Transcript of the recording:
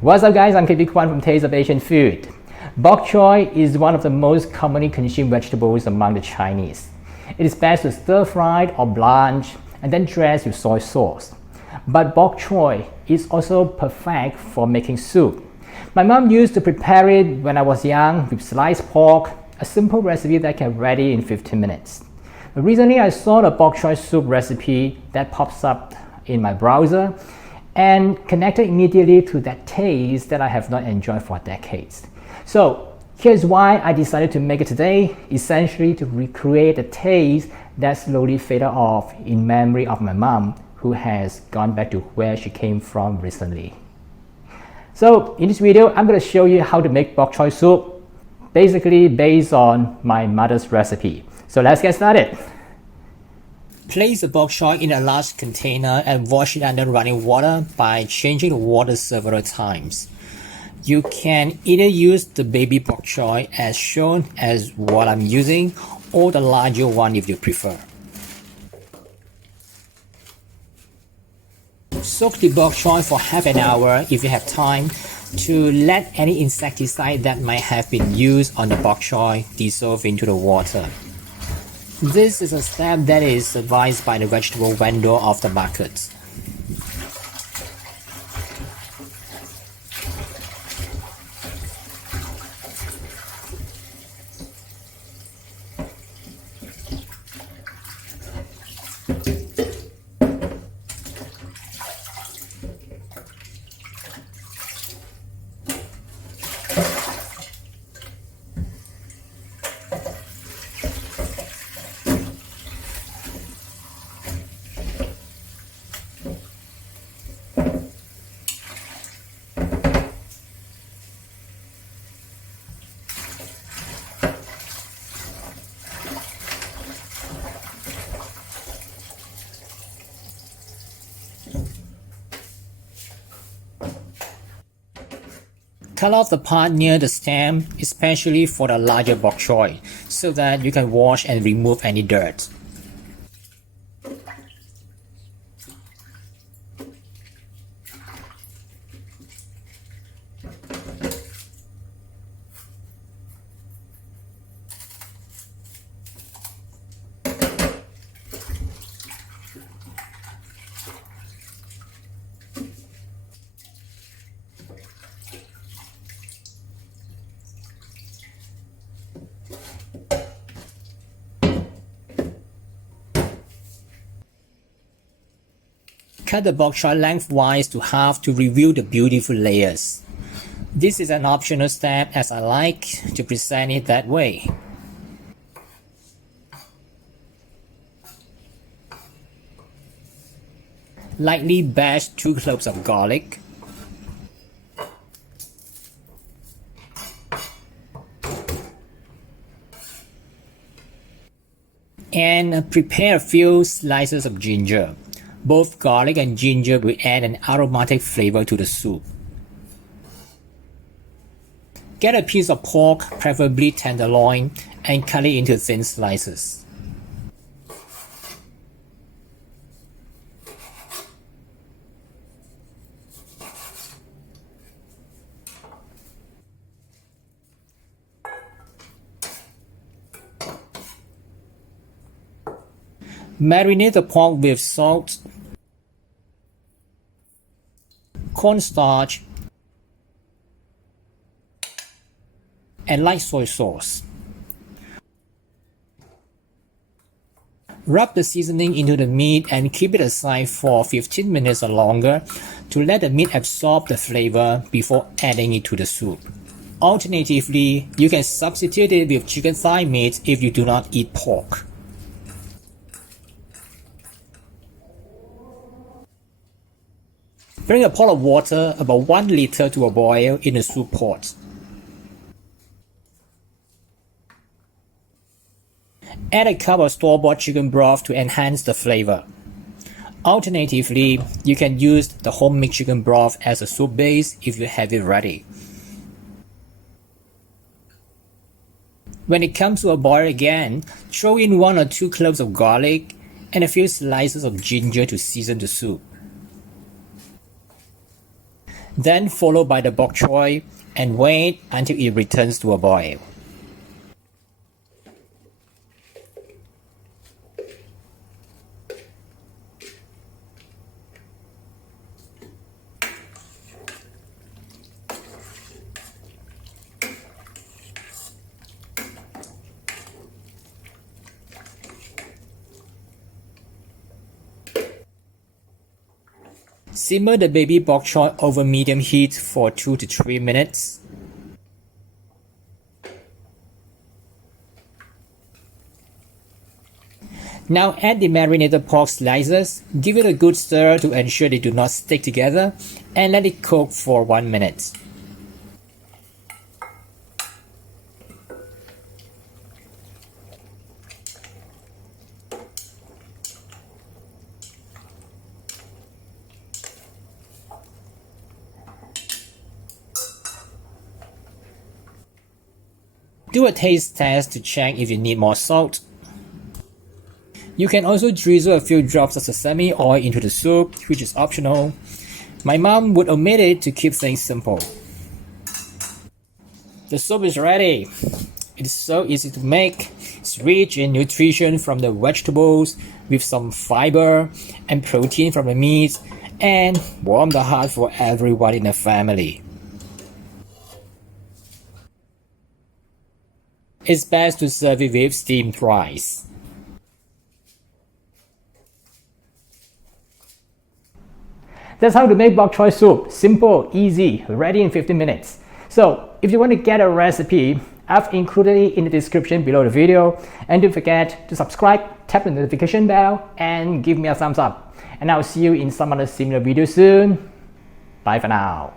What's up guys, I'm KB Kwan from Taste of Asian Food. Bok choy is one of the most commonly consumed vegetables among the Chinese. It is best to stir-fried or blanch and then dressed with soy sauce. But bok choy is also perfect for making soup. My mom used to prepare it when I was young with sliced pork, a simple recipe that can ready in 15 minutes. But recently I saw the bok choy soup recipe that pops up in my browser and connected immediately to that taste that I have not enjoyed for decades. So here's why I decided to make it today, essentially to recreate the taste that slowly faded off in memory of my mom, who has gone back to where she came from recently. So in this video, I'm going to show you how to make bok choy soup, basically based on my mother's recipe. So let's get started. Place the bok choy in a large container and wash it under running water by changing the water several times. You can either use the baby bok choy as shown as what I'm using, or the larger one if you prefer. Soak the bok choy for half an hour if you have time to let any insecticide that might have been used on the bok choy dissolve into the water. This is a step that is advised by the vegetable vendor of the market. Cut off the part near the stem, especially for the larger bok choy, so that you can wash and remove any dirt. Cut the bok choy lengthwise to half to reveal the beautiful layers. This is an optional step as I like to present it that way. Lightly bash 2 cloves of garlic. And prepare a few slices of ginger. Both garlic and ginger will add an aromatic flavor to the soup. Get a piece of pork, preferably tenderloin, and cut it into thin slices. Marinate the pork with salt, cornstarch, and light soy sauce. Rub the seasoning into the meat and keep it aside for 15 minutes or longer to let the meat absorb the flavor before adding it to the soup. Alternatively, you can substitute it with chicken thigh meat if you do not eat pork. Bring a pot of water about 1 liter to a boil in a soup pot. Add a cup of store-bought chicken broth to enhance the flavor. Alternatively, you can use the homemade chicken broth as a soup base if you have it ready. When it comes to a boil again, throw in 1 or 2 cloves of garlic and a few slices of ginger to season the soup. then followed by the bok choy and wait until it returns to a boil. Simmer the baby bok choy over medium heat for 2 to 3 minutes. Now add the marinated pork slices, give it a good stir to ensure they do not stick together, and let it cook for 1 minute. Do a taste test to check if you need more salt. You can also drizzle a few drops of sesame oil into the soup, which is optional. My mom would omit it to keep things simple. The soup is ready. It is so easy to make. It's rich in nutrition from the vegetables with some fiber and protein from the meat, and warm the heart for everyone in the family. It's best to serve it with steamed rice. That's how to make bok choy soup. Simple, easy, ready in 15 minutes. So if you want to get a recipe, I've included it in the description below the video. And don't forget to subscribe, tap the notification bell, and give me a thumbs up. And I'll see you in some other similar video soon. Bye for now.